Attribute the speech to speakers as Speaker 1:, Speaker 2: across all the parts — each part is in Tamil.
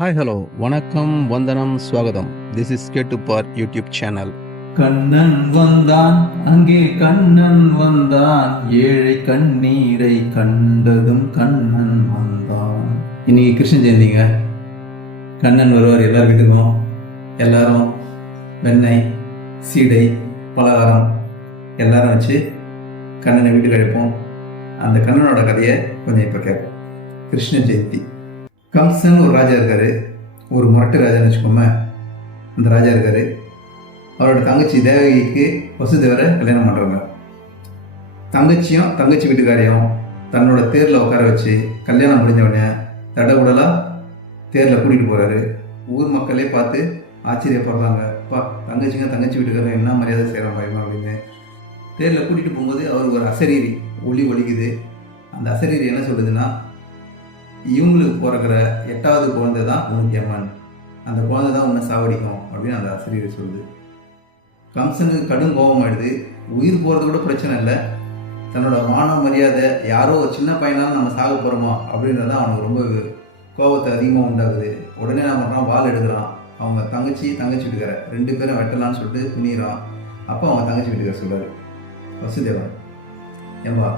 Speaker 1: ஹாய் ஹலோ வணக்கம் வந்தனம் ஸ்வாகதம் திஸ் இஸ் கேட்டு பார் யூடியூப் சேனல்
Speaker 2: கண்ணன் வந்தான் அங்கே கண்ணன் வந்தான். ஏழை கண்ணீரை கண்டதும் கண்ணன் வந்தான். இன்னைக்கு கிருஷ்ண ஜெயந்திங்க. கண்ணன் வருவார் எல்லார் வீட்டுக்கும். எல்லாரும் வெண்ணெய் சீடை பலகாரம் எல்லாரும் வச்சு கண்ணனை வீட்டுக்கு அழைப்போம். அந்த கண்ணனோட கதையை கொஞ்சம் இப்போ கேட்போம். கிருஷ்ண ஜெயந்தி. கம்சன் ஒரு ராஜா இருக்காரு. ஒரு முரட்டு ராஜான்னு வச்சுக்கோமே அந்த ராஜா இருக்காரு. அவரோட தங்கச்சி தேவகிக்கு வசுதேவரை கல்யாணம் பண்ணுறாங்க தங்கச்சியும் தங்கச்சி வீட்டுக்காரையும் தன்னோட தேரில் உட்கார வச்சு கல்யாணம் முடிஞ்ச உடனே தடவுடலாக தேரில் கூட்டிகிட்டு போகிறாரு ஊர் மக்களே பார்த்து ஆச்சரியப்படுறாங்க. அப்பா தங்கச்சிங்க தங்கச்சி வீட்டுக்காரங்க என்ன மரியாதை செய்கிறான் பயமா அப்படின்னு. தேரில் கூட்டிகிட்டு போகும்போது அவருக்கு ஒரு அசரீரி ஒளி ஒலிக்குது. அந்த அசரீரி என்ன சொல்லுதுன்னா இவங்களுக்கு பிறக்கிற எட்டாவது குழந்தை தான் உனக்கு அம்மன் அந்த குழந்தை தான் உன்னை சாவடிக்கும் அப்படின்னு அந்த ஆசிரியர் சொல்லுது. கம்சனுக்கு கடும் கோபம் ஆயிடுது உயிர் போகிறது கூட பிரச்சனை இல்லை. தன்னோட மான மரியாதை யாரோ ஒரு சின்ன பையனாலும் நம்ம சாக போகிறோமா அப்படின்றது அவனுக்கு ரொம்ப கோபத்தை அதிகமாக உண்டாகுது. உடனே என்ன பண்ணுறான்? வால் எடுக்கிறான். அவங்க தங்கச்சி தங்கச்சி வீட்டுக்கார ரெண்டு பேரும் வெட்டலாம்னு சொல்லிட்டு துணிகிறான் அப்போ அவங்க தங்கச்சி வீட்டுக்கார சொல்றாரு. வசுதேவன் ஏம்பா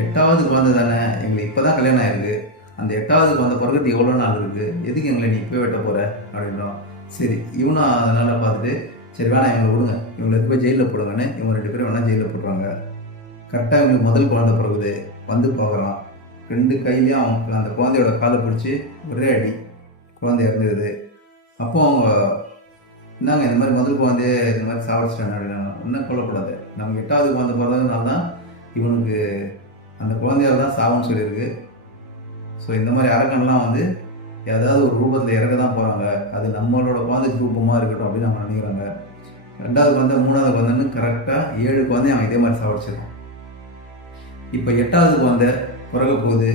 Speaker 2: எட்டாவது குழந்தை தானே. எங்களுக்கு இப்போ தான் கல்யாணம் ஆயிருக்கு. அந்த எட்டாவது வந்த பிறகு எவ்வளோ நாள் இருக்குது எதுக்கு எங்களை நீ இப்போ வெட்ட போகிற அப்படின்றான் சரி இவனும் அதனால் பார்த்துட்டு சரி வேணாம் இவங்களை விடுங்க. இவங்களை எடுத்து போய் ஜெயிலில் போடுங்கன்னு இவங்க ரெண்டு பேரும் வேணால் ஜெயிலில் போடுறாங்க கரெக்டாக இவங்களுக்கு முதல் குழந்தை பிறகுது. வந்து பார்க்குறான். ரெண்டு கையிலையும் அவங்க அந்த குழந்தையோட காலை பிடிச்சி ஒரே அடி குழந்தை இறந்துடுது அப்போ அவங்க என்னங்க இந்த மாதிரி முதல் குழந்தைய இந்த மாதிரி சாவடிச்சிட்டாங்க அப்படின்னா ஒன்றும் கொல்லக்கூடாது. நமக்கு எட்டாவது குழந்தை பிறந்ததுனால தான் இவனுக்கு அந்த குழந்தையால தான் சாவுன்னு சொல்லியிருக்கு. ஸோ இந்த மாதிரி அரக்கன்லாம் வந்து ஏதாவது ஒரு ரூபத்தில் இறக்க தான் போகிறாங்க அது நம்மளோட குழந்தைக்கு ரூபமாக இருக்கட்டும் அப்படின்னு அவங்க நினைக்கிறாங்க. ரெண்டாவது குழந்தை மூணாவது குழந்தைன்னு கரெக்டாக ஏழு குழந்தை அவன் இதே மாதிரி சாவடிச்சிருக்கான். இப்போ எட்டாவது குழந்தை பிறக்க போகுது.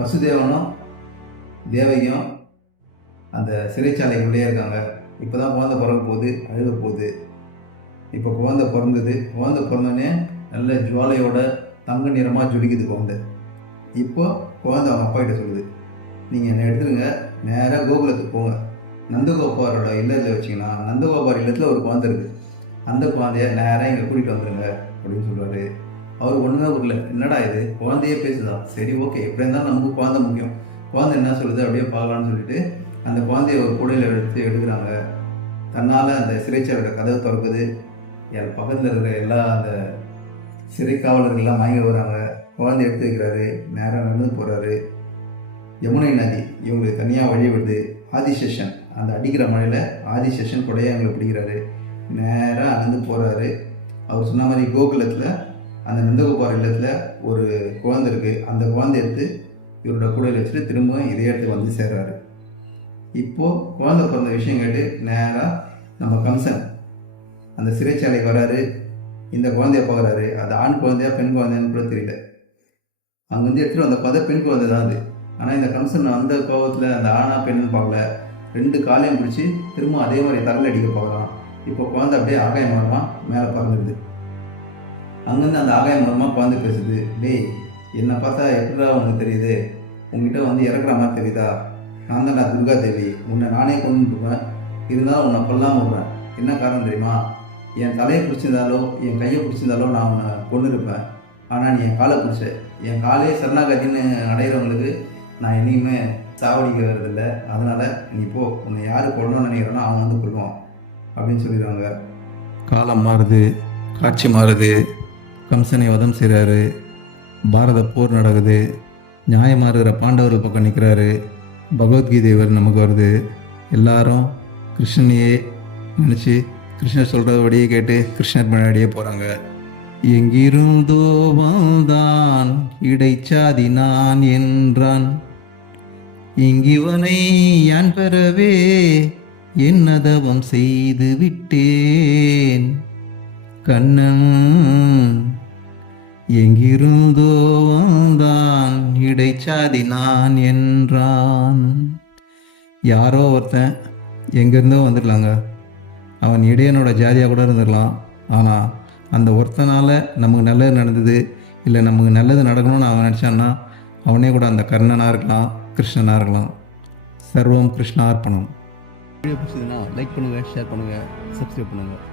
Speaker 2: வசுதேவனும் தேவகியும் அந்த சிறைச்சாலைக்குள்ளேயே இருக்காங்க. இப்போ தான் குழந்தை பிறக்க போகுது அழுக போகுது. இப்போ குழந்தை பிறந்தது குழந்தை பிறந்தோடனே நல்ல ஜுவாலையோட தங்க நிறமாக ஜொலிக்குது குழந்தை. இப்போ குழந்தை அவங்க அப்பா கிட்ட சொல்லுது. நீங்கள் என்னை எடுத்துருங்க நேராக கோகுலத்துக்கு போங்க. நந்தகோபாரோட இல்லத்தில் வச்சிங்கன்னா நந்தகோபார் இல்லத்தில் ஒரு குழந்தை இருக்குது அந்த குழந்தைய நேராக இங்கே கூட்டிகிட்டு வந்துடுங்க அப்படின்னு சொல்லுவார். அவர் ஒன்றுமே புரியல. என்னடா இது? குழந்தையே பேசுதா? சரி ஓகே. எப்படி இருந்தாலும் நமக்கு குழந்தை முக்கியம். குழந்தை என்ன சொல்லுது? அப்படியே பார்க்கலான்னு சொல்லிட்டு அந்த குழந்தைய ஒரு கூடையில் எடுத்து எடுக்கிறாங்க. தன்னால் அந்த சிறைச்சாலையோட கதவு திறக்குது. என் பக்கத்தில் இருக்கிற எல்லா அந்த சிறை காவலர்கள்லாம் வாங்கி வராங்க குழந்தை எடுத்து வைக்கிறாரு நேராக நடந்து போகிறாரு யமுனை நதி இவங்களுக்கு தனியாக வழி விடுது. ஆதிசேஷன் அந்த அடிக்கிற மழையில் ஆதிசேஷன் கொடையாக இவங்களை பிடிக்கிறாரு. நேராக அங்கேருந்து போகிறாரு அவர் சொன்ன மாதிரி கோகுலத்தில் அந்த நந்தகோபால் இல்லத்தில் ஒரு குழந்தை இருக்குது அந்த குழந்தை எடுத்து இவரோட கூடையில் வச்சுட்டு திரும்பவும் இதே இடத்துக்கு வந்து சேர்றாரு. இப்போது குழந்தை பிறந்த விஷயம் கேட்டு நேராக நம்ம கம்சன் அந்த சிறைச்சாலைக்கு வராரு. இந்த குழந்தைய பார்க்குறாரு. அது ஆண் குழந்தையா பெண் குழந்தையான்னு கூட தெரியல. அங்கேருந்து எடுத்துகிட்டு வந்த பத பெண் குழந்தை தான் அது. ஆனால் இந்த கம்சன் அந்த கோபத்தில் அந்த ஆணா பெண்ணுன்னு பார்க்கல. ரெண்டு காலையும் பிடிச்சி திரும்ப அதே மாதிரி தரல அடிக்க பார்க்குறான். இப்போ குழந்தை அப்படியே ஆகாயம் மரமாக மேலே பறந்துடுது. அங்கேருந்து அந்த ஆகாயம் மரமாக குழந்தை பேசுது. டேய் என்னை பார்த்தா எப்படிடா உனக்கு தெரியுது? உங்ககிட்ட வந்து இறக்குற மாதிரி தெரியுதா? நான் தான்டா துர்கா தேவி. உன்னை நானே கொண்டுடுவேன் இருந்தாலும் உன்னை கொல்லாம விடுவேன் என்ன காரணம் தெரியுமா? என் தலையை பிடிச்சிருந்தாலோ என் கையை பிடிச்சிருந்தாலோ நான் உன்னை கொண்டு இருப்பேன் ஆனால் நீ என் காலை பிடிச்ச. என் காலே சரணாகதின்னு அடையிறவங்களுக்கு நான் என்னைக்குமே சாவடிக்க இல்லை அதனால் நீ போ. உன்னை யார் கொள்ளணும்னு நினைக்கிறனோ அவன் வந்து கொள்வான் அப்படின்னு சொல்லிடுவாங்க காலம் மாறுது காட்சி மாறுது கம்சனை வதம் செய்கிறாரு பாரத போர் நடக்குது நியாயமாக இருக்கிற பாண்டவர் பக்கம் நிற்கிறாரு பகவத்கீதை வரை நமக்கு வருது. எல்லாரும் கிருஷ்ணனையே நினச்சி கிருஷ்ணர் சொல்கிறபடியே கேட்டு கிருஷ்ணர் முன்னாடியே போகிறாங்க எங்கிருந்தோ வந்தான் இடைச்சாதி நான் என்றான். இங்கிவனை யான் பெறவே என்னதவம் செய்து விட்டேன். கண்ணன் எங்கிருந்தோ வந்தான் இடைச்சாதி நான் என்றான். யாரோ ஒருத்தன் எங்கேருந்தோ வந்துடலாங்க அவன் இடையனோட ஜாதியாக கூட இருந்துடலாம் ஆனால் அந்த ஒருத்தனால் நமக்கு நல்லது நடந்தது இல்லை நமக்கு நல்லது நடக்கணும்னு அவன் நினச்சான்னா அவனே கூட அந்த கர்ணனாக இருக்கலாம் கிருஷ்ணனாக இருக்கலாம். சர்வம் கிருஷ்ணார்ப்பணம்.
Speaker 1: வீடியோ பிடிச்சதுன்னா லைக் பண்ணுங்கள் ஷேர் பண்ணுங்கள் சப்ஸ்கிரைப் பண்ணுங்கள்